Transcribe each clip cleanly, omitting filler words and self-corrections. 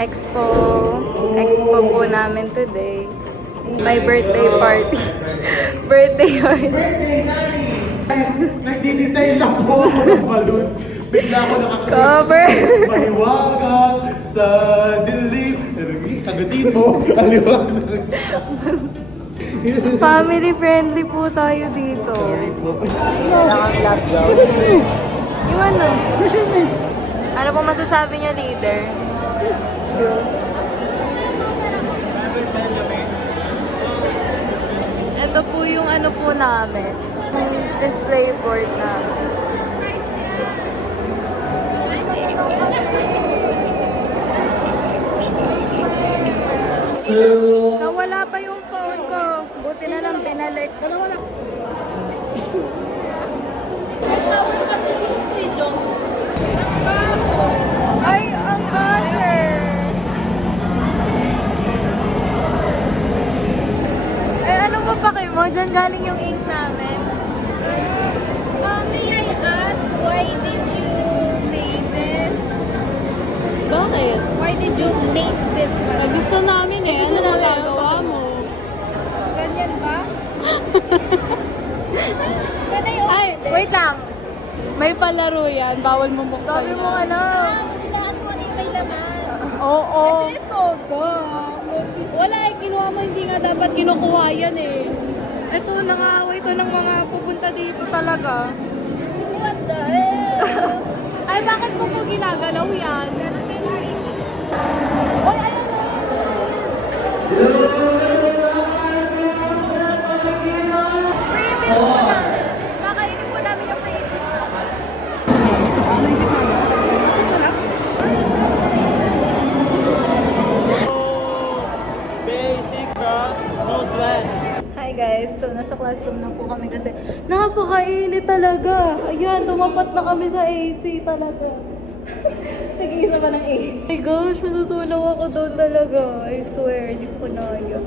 Expo. Expo po namin today. My birthday party. Birthday party. Nagdi-design lang po ako ng balloon. Bigla ako nakakita. Cover. Mahiwagan sa dilim. Kagatin mo. Aliwanag. Family friendly po tayo dito. Sorry po. Yung ano? Ano po masasabi niya, leader? Ito po yung ano po namin. Display board namin. Nawala pa yung phone ko. Buti na lang binalik. Ay, ang basher! Eh, anong papaki mo? Diyan galing yung ink namin. May I ask, why did you make this? Bakit? Why did you make this? Gusto namin eh. Ano na gagawa mo? Ganyan ba? Can I open Ay, this? wait lang. May palaro yan. Bawal mo buksan. Sabi mo ano? Kailangan mo ano yung may laman. Oo. Ito, Wala eh. Kinuha mo. Hindi nga dapat kinukuha yan eh. Ito, nangaaway to ng mga pupunta dito talaga. What the hell? Ay, bakit mo po ginagalaw yan? Meron kayong freebies. Oy, ayun na. Freebies po namin. Kakainin po namin yung freebies namin. Basic, bro. No sweat. Hi guys, so nasa classroom na po kami kasi napakainit talaga. Ayan, tumapat na kami sa AC talaga. Nag-iisa pa ng AC. My gosh, masusunaw ako doon talaga. I swear, hindi ko naya.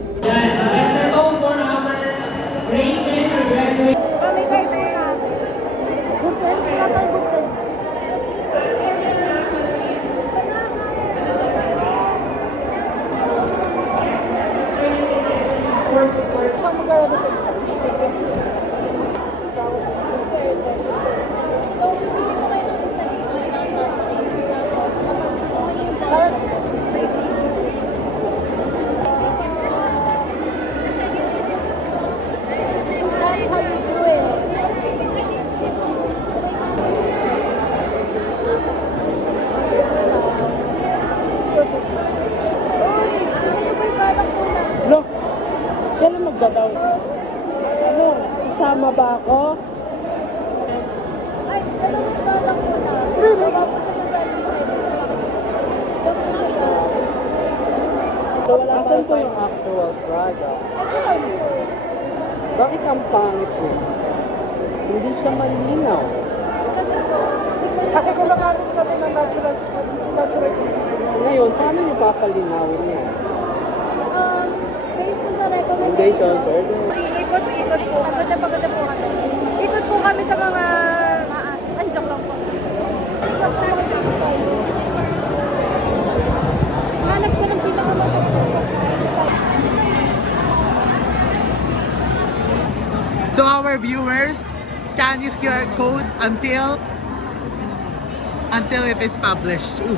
Kami kayo po namin. Good friend? Wala pang good friend. Saan mag-aaral sa inyo? So, bibili ko kayo ng isa dito. Tapos, kapag nakuha niyo yung ball, may freebies. That's how you do it. Uy, ano yung may product po namin? Look, kailan magdadaw? Ano, sasama ba ako? Ay, ano yung product po namin? Wala po sa selling center. So, wala pa po yung actual product. Ano lang po? Bakit ang pangit mo? Hindi siya malinaw. Kasi po, Kasi gumagamit kami ng natural. Ngayon, paano niyo papalinawin yan? based po sa Recommendation, recommendation. burden. Ikot-ikot po. Pagod na po kami. Ikot po kami sa mga... Ay, joke lang po. Sa snack lang po. Hanap ko ng pinakamasok po. So our viewers, scan this QR code until it is published. Ooh.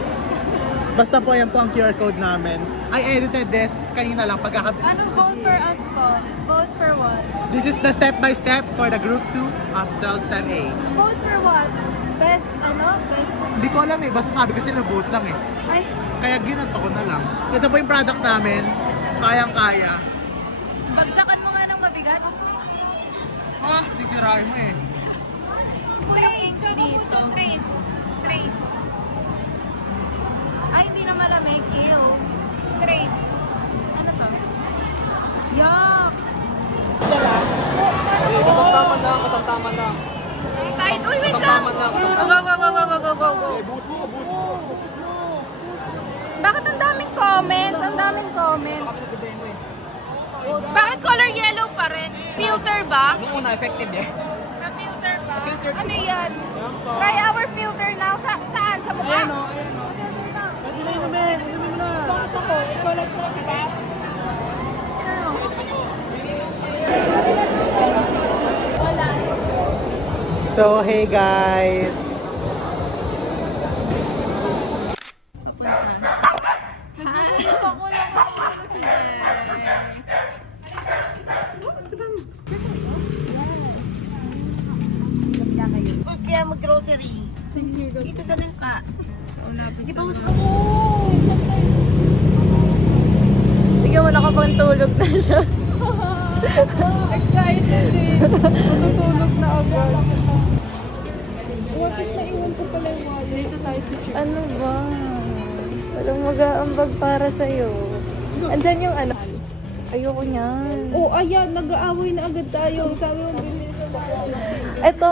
Basta po, yan po ang QR code namin. I edited this kanina lang Anong vote for us po? Vote for what? This is the step-by-step for the group 2 of 12 STEM A. Vote for what? Best, Best... Hindi ko alam eh, basta sabi kasi na-vote lang eh. Ay, Kaya ginato ko na lang. Ito po yung product namin. Kayang-kaya. bagsakan mo nga ng mabigat. Oh, sisirain mo eh. Trade, choco fucho, trade. Trade. Ay, hindi na malamig. Ew. Trade. Ano to? Yuck! Katamtaman na. Kahit, uy, wait lang! Katamtaman na. Go. Boost mo, boost mo. Bakit ang daming comments? Ang daming comments. Bakit color yellow pa rin? Filter ba? Nung una, effective eh. Na-filter ba? Filter. Ano yan? Try our filter now. Saan? Sa mukha? Ayan o, ayan o. Pwede na yun naman, inumin mo na. So, hey guys! Kaya mag-grocery. Dito sa Nangka. Bigyan mo nakapagtulog na siya. Excited eh. Matutulog na agad. Bakit naiwan ko pala yung wallet? Dito tayo sa church. Ano ba? Walang mag-aambag para sa'yo. Andyan yung ano. Ayoko niyan. Oh, ayan. Nag-aaway na agad tayo. Sabi mo, bilis na tayo. Ito.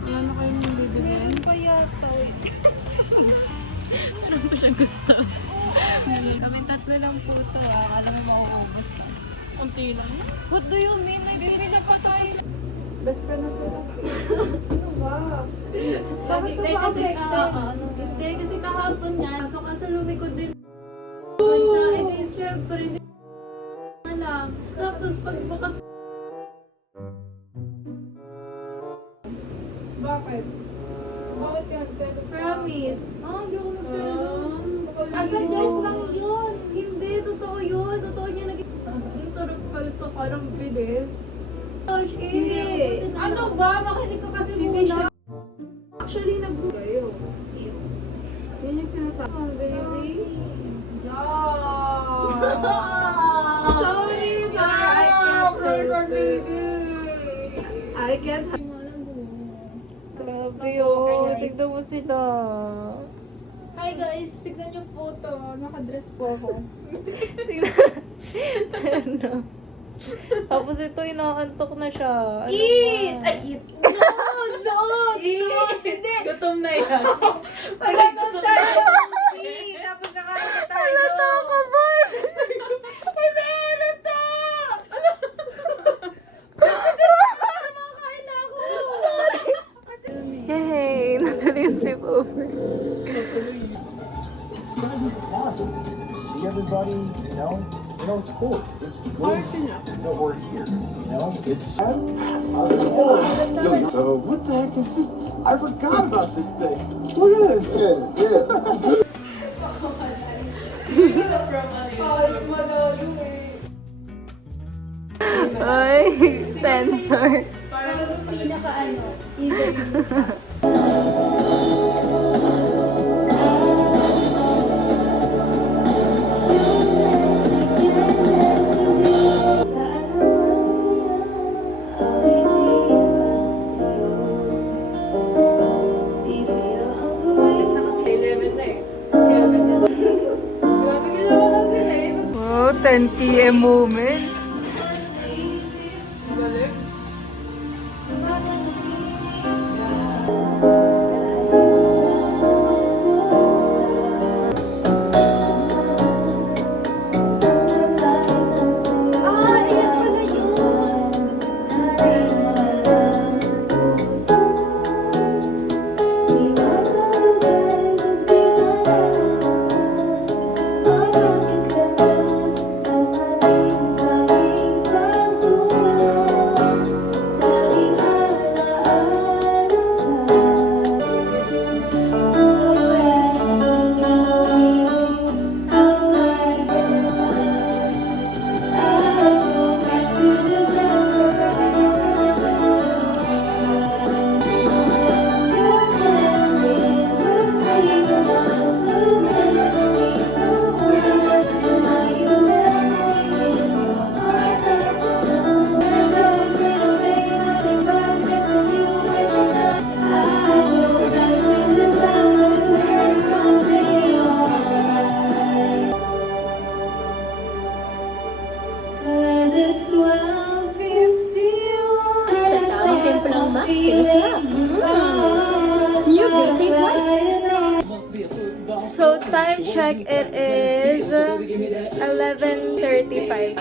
Wala na kayong bibigyan? Meron pa yata. Ano ba siyang gusto? Kami tatlo lang po ito. Alam mo mauubos ka. Unti lang. What do you mean? May Bibili pa tayo. Best friend na sila. Ano ba? Bakit Hindi ba kasi affected? Hindi kasi kahapon niya. So kasi lumikod din siya. Eh di syempre si lang. Tapos pagbukas Bakit? Bakit ka nagselos? promise. Hindi ako nagselos. Asa joke lang yun. Hindi, totoo yun. Totoo niya naging... Ang sarap kalto, parang bilis. Gosh, eh. Ano ba? Makinig ka kasi Hindi muna. siya. Actually, Kayo. Yun yung sinasabi. Oh, baby. Sorry, I can't help it. I can't help it. Grabe yun. Tignan mo sila. Hi guys, tignan niyo po to. Nakadress po ako. Ano? Tapos ito, inaantok na siya. Ano Eat! ba? Ay, eat! No! Hindi! Gutom na yan. Pagkakos tayo! Eat! Tapos kakain na tayo! Halata ka ba? Hindi! Halata! Para makakain na ako! Yay! Natuloy yung sleepover. See everybody, it's cool. It's cool. No, we're here. It's so what the heck is this? I forgot about this thing. Look at this. Yeah. Ay, sensor. Oh, 10 p.m. moments. Ayan pala yun! So, time check, it is 11:35.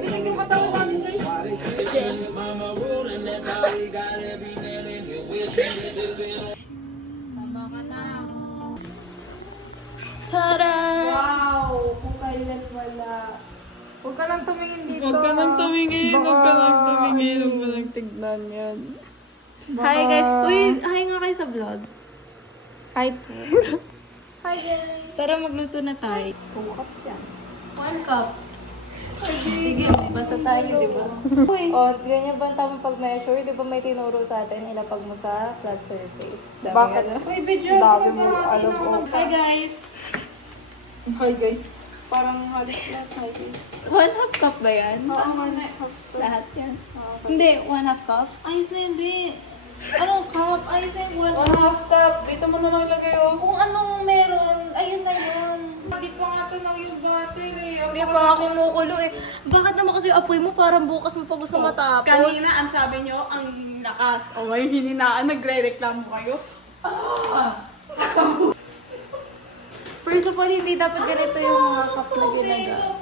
Pinag yung katawan namin guys. Tama ka na. Tada! Wow! Kung kailan wala. Huwag ka nang tumingin dito. Huwag ka nang tumingin, huwag ka nang tumingin, huwag mo nang tignan yan. Hi guys. Uy, hi nga kayo sa vlog. Hi po. Hi guys. Tara magluto na tayo. 2 cups yan. 1 cup. Sige, basta tayo, di ba? O, ganyan ba ang tamang pag-measure? Di ba may tinuro sa atin, ilapag mo sa flat surface. Dami Bakit? ano? May video Dami ako mo, magpapahati alam na ako ko. ng... Hi guys. Hi guys. Parang halos lahat. Hi guys. 1/2 cup ba yan? Oo, ano. Lahat yan. Hindi, 1/2 cup? Ayos na yun, Bi. Anong cup? Ayos na yung 1/2 cup. Dito mo na lang ilagay, oh. Kung anong meron, ayun na yun. Hindi pa nga tunaw yung battery. Hindi pa nga kumukulo eh. Bakit naman kasi yung apoy mo parang bukas mo pa gusto matapos? Kanina, ang sabi nyo, ang lakas. O ngayon, hininaan, nagre-reklamo kayo. First of all, hindi dapat ganito yung mga cup na ginaga. So,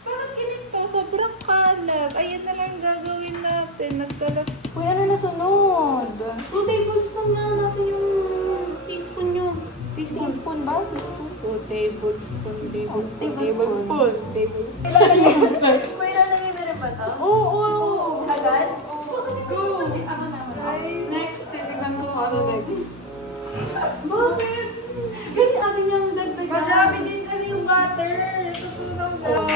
parang ganito, sobrang kalat. Ayun na lang gagawin natin. Nagkalat. Uy, ano na sunod? 2 tablespoon na. Nasa yung teaspoon nyo. Teaspoon ba? Teaspoon? 2 tablespoon, tablespoon, Tablespoon. tablespoon. Uy, lalagay na rin ba ito? Oo! Agad? Go! Ako naman. Next, titignan ko kung ano next. Bakit? Ganyan amin yung dagdagan. Madami din kasi yung butter. Natutunaw daw.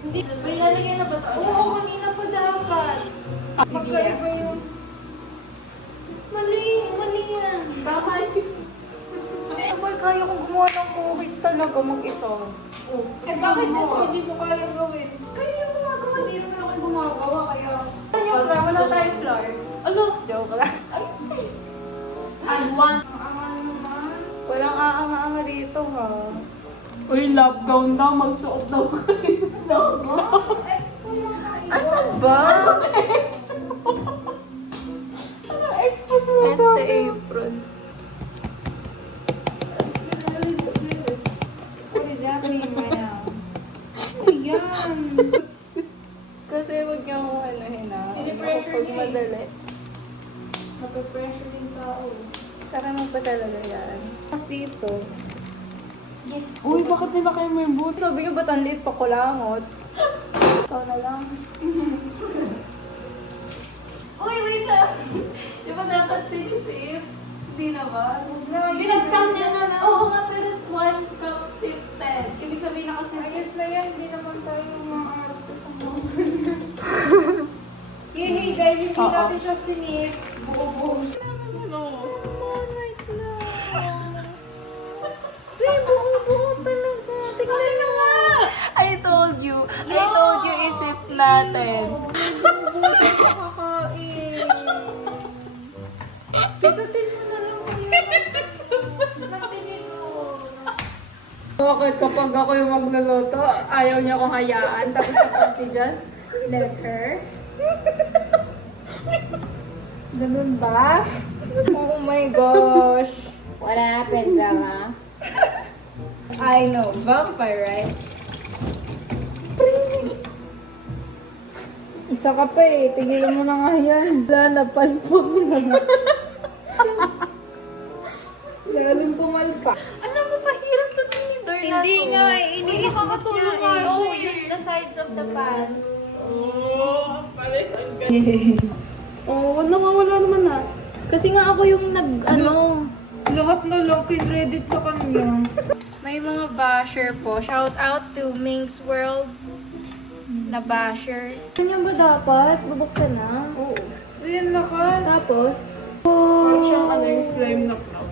Hindi. Uy, lalagay na ba ito? Oo, kanina pa dapat. Magkaiba yung... Mali yan. Bakit? Uy, kaya kong gumawa ng cookies talaga mag-isa. Eh bakit ito hindi mo kaya gawin? Kaya yung gumagawa, hindi naman ako yung gumagawa. Kaya... Ano yung flour? Wala tayong flour. Ano? Joke lang. And once. Ang naman. Walang aanga-anga dito ha. Uy, love gown daw. Magsuot daw kayo. Expo yung Ano ba? Este apron. What is happening right now? Ayan. Kasi wag niyo akong anuhin ha. Pinipressure Pag niya eh. madali. Mapapressure yung tao. Karamang pa talaga yan. Tapos dito. Yes. Uy, bakit nila kayo may boot? Sabi niyo ba't ang liit pa kulangot? Ikaw na lang. Uy, wait lang. Di ba dapat sinisip? Hindi na ba? Binagsam niya na lang. Oo nga, pero 1 cup sifted. Ibig sabihin na kasi... Ayos na yan. Hindi naman tayo maaarap sa mga. Hey guys, hindi natin siya sinip. Buo-buo siya. I told you isip natin. Buo siya makakain. Pisatin mo na lang kayo. Nagtingin mo. Bakit kapag ako yung magluluto, ayaw niya akong hayaan, tapos kapag si Just, let her. Ganun ba? Oh my gosh. What happened, Bella? I know, vampire, right? Isa ka pa eh, tigilan mo na nga yan. Wala, napalpok na. Lalim pumalpak. Alam mo, mahirap to tinidor na Hindi to. nga eh, ini-smooth niya eh. Oh, use the sides of the pan. Oh, nawawala naman na. Kasi nga ako yung Lahat na lang credit sa kanya. may mga basher po. Shout out to Ming's World na basher. Ganyan ba dapat? Bubuksan na? Oo. Ayan, lakas. Tapos, Parang siyang ano yung slime na cloud.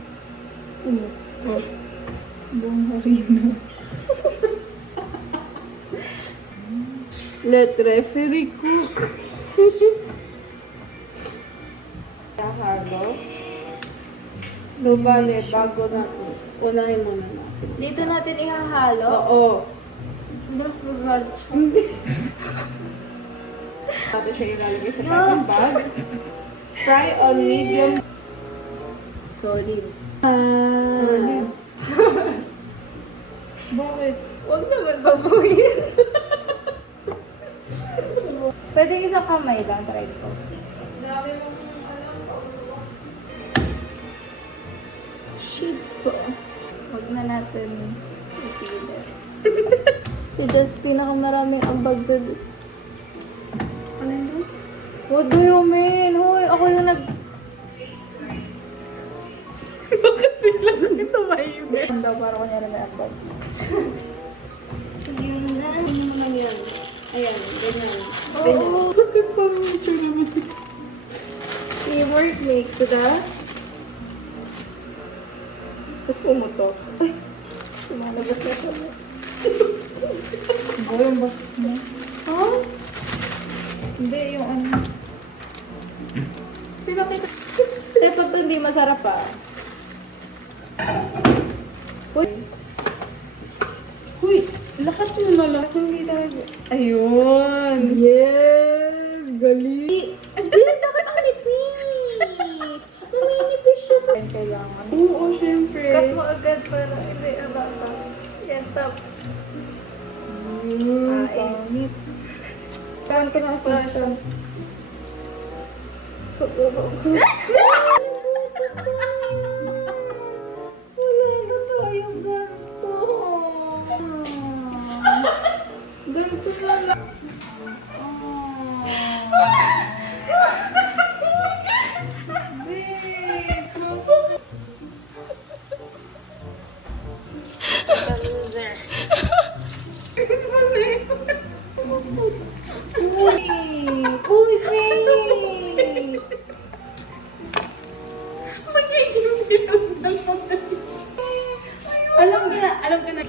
Let referee cook. Halo. So, bale, bago natin, unahin muna natin. dito natin ihahalo. Oo. Nagagalit siya. Natin siya ilalagay sa cotton bag. Fry on medium. Solid. Solid. Bakit? Huwag naman babuhin. Pwede isang kamay lang, try ko. Dami mo kung alam, pauso. Shit ko. Huwag na natin ipilit. Si Jess pinakamaraming ambag doon. Ano yun? What do you mean? Hoy, ako yung nag... Bakit bigla ko ito mahimik? Ang daw, parang kunyari may ambag. Yun na. Ano mo lang yan? Ayan, ganyan. Oo. Bakit parang ito naman? Teamwork makes the... Tapos pumutok. Ay, Sumalabas na siya. Boy, yung bas mo. ha? Hindi, yung ano. Pinakita. Eh, pag ito hindi masarap pa. Uy. Uy, lakas mo na lakas. Hindi talaga. Ayun. Yes! Galing! Bill, bakit ang nipis? Naminipis siya sa... Kailangan. Oo, syempre. Cut mo agad para hindi ababa. Yan, stop. Pangit. Kawan ka na assistant. Wala na tayong ganito. Ganito na lang. Uy, Faye! Magiging pinundang mo. Alam ka na.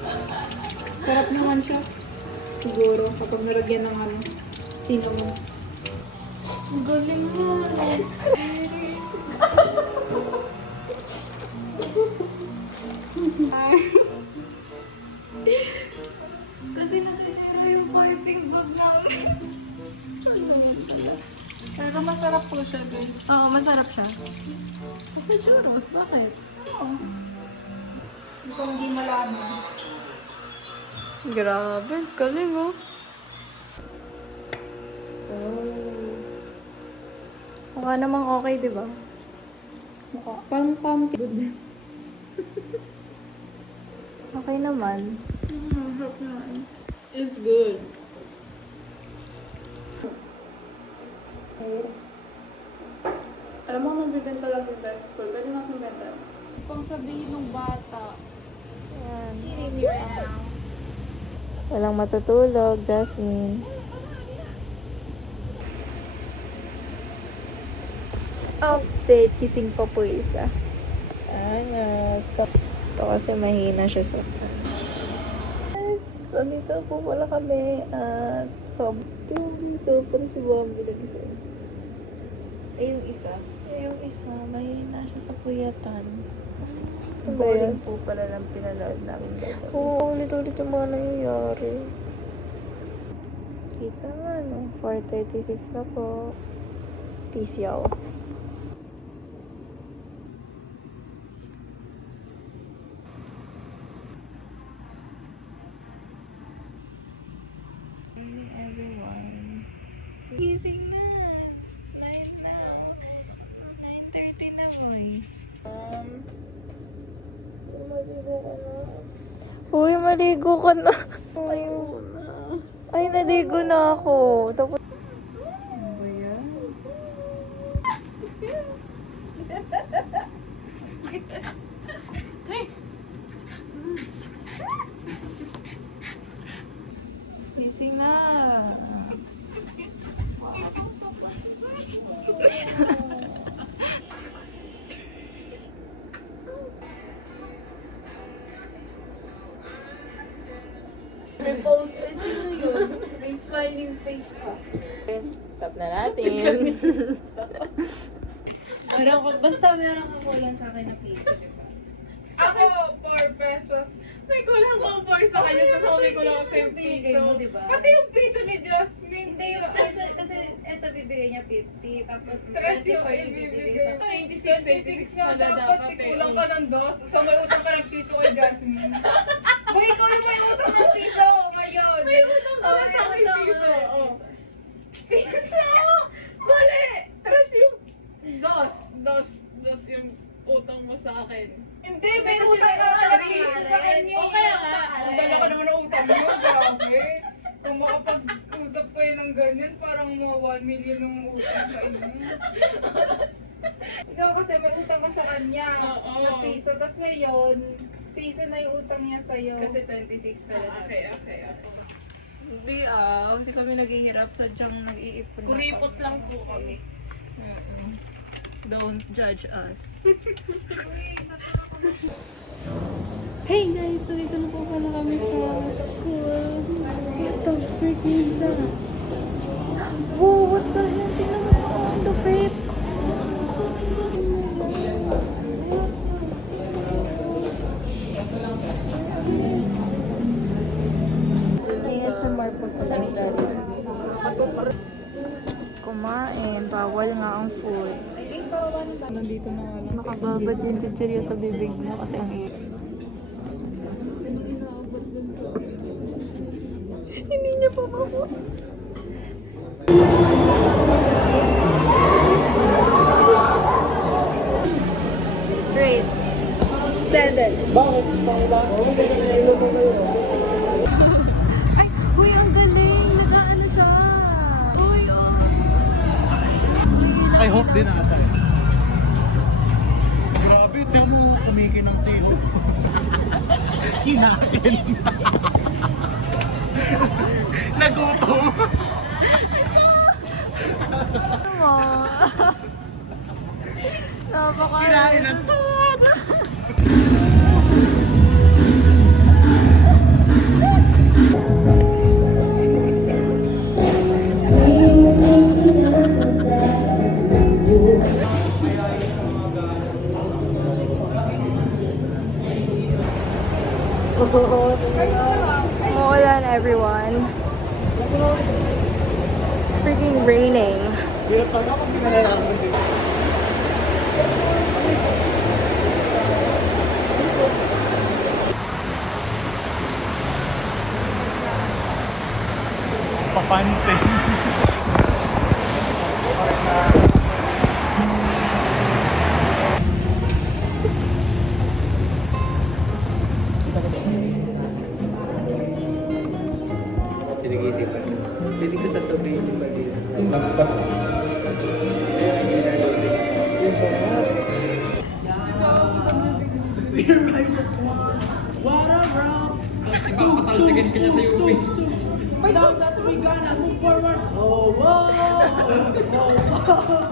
Sarap naman siya. Siguro, kapag naragyan ng ano, cinnamon. Ang galing mo. Kasi nasisira yung parting bag namin. Pero masarap po siya, guys. Oo, masarap siya. Kasi churros, bakit? Oo. Ito hindi malaman. Grabe, galing oh. Mukha namang okay, di ba? Mukha. Pumpkin. Okay naman. Sarap naman. It's good. Alam mo, magbibenta lang yung best school. Pwede na magbibenta. Kung sabihin ng bata, Yan. eating me right now. Walang matutulog, Jasmine. Update, kising pa po isa. Ayos. Ito kasi mahina siya sa Yes, andito po pala kami at sobrang si Bambi nagising. Yung isa, mahina siya sa puyatan. Boring po pala ng pinanood namin dito. Oo, ulit-ulit yung mga nangyayari. Kita nga, no? 4:36 na po. Peace, y'all. Morning, everyone. Gising na. 9 now. 9:30 na, boy. Maligo ka na. Uy, maligo ka na. Ay, naligo na ako. Tapos... Ano ba yan? Gising na. Reposted. Sino yun? May smiling face pa. Stop na natin. Basta meron ka kulang sa akin na piso, di ba? Ako, 4 pesos. May kulang ko 4 sa kanya, tapos ako may kulang ko sa yung Bigay piso. mo, di ba? Pati yung piso ni Jasmine, Hindi, kasi eto bibigay niya 50, tapos stress yung 25 ibibigay. sa 26 nga dapat, kulang ka ng dos. So may utang ka ng piso kay Jasmine. Boy, ikaw yung may utang ng piso ngayon. May utang ka sa akin piso. Oh. Piso! Mali! Tres yung dos yung utang mo sa akin. Hindi, may utang ka sa kanya. O kaya nga. Ang dala ka naman ng utang mo, grabe. Kung makapag-usap kayo ng ganyan, parang mga 1 million ng utang sa inyo. Ikaw kasi may utang ka sa kanya na piso, tapos ngayon, piso na yung utang niya sa'yo. Kasi 26 pala. Okay. Hindi hindi kami naghihirap, sadyang nag-iipon. Kuripot lang po kami. Don't judge us. Hey guys, so dito na po pala kami sa school. Ito, freaking Whoa, what the hell? Tingnan mo ako, ang lupit. ASMR po sa library. Kumain, bawal nga ang food. Nandito na nga lang. Nakababad yung chichirya sa bibig mo kasi ang Hindi niya pa mako. Great. 7. Bakit? Pangilalo mo kayo. Ay, uy, ang galing. Nag-ano siya. Uy, Kay Hope din ata. Grabe, tignan mo tumikin ng si Hope. Kinakin. Nagutom. Kinain ng tuwag. Maulan, everyone. It's freaking raining. Hirap pa nga kung pinalalaman din. Papansin. Pinag-iisipan ko. Pwede ko sasabihin yung mali. Kaya ang ginagawa din. Yun sa mga. What a round! Patalsikin ka niya sa UP. Now that we gonna move forward. Oh, whoa! Oh, whoa!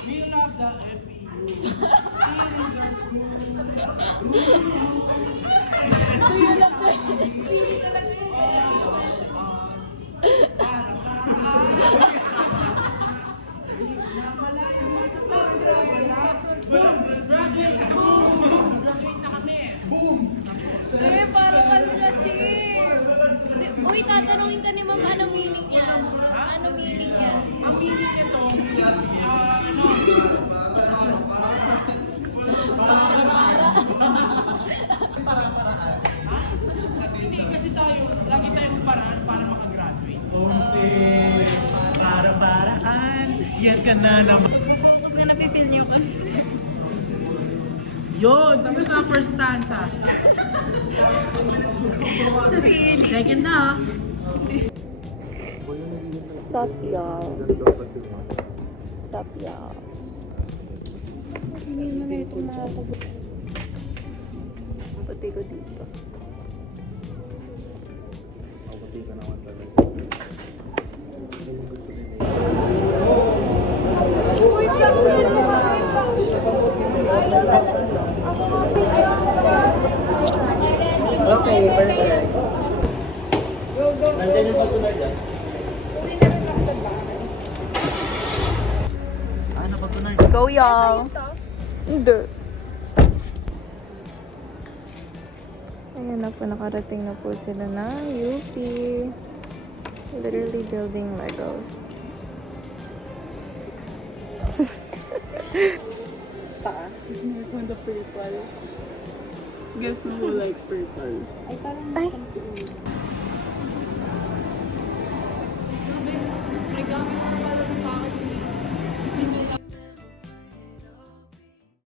We love the FPU. It is our school. Parang ano na Uy, tatanungin ka ni Ma'am, ano meaning yan? Ano meaning yan? Ang meaning nito, hindi kasi tayo, lagi tayong paraan para makagraduate. Homesick. Para-paraan. Yan ka na naman. Tapos nga napipil niyo ka. Yun, tapos na ang first stanza. Second na. Sup, y'all. Sup, y'all. Hindi mo na ito makakabot. Pati ko dito. Wait lang, Okay, perfect. Go. Nandiyan yung pagsunod dyan. Uwi na rin ako sa bahay. Ano ba ito na? Let's go, y'all. Hindi. Ayan na po, nakarating na po sila na UP. Literally building Legos. Guess mo who likes purple.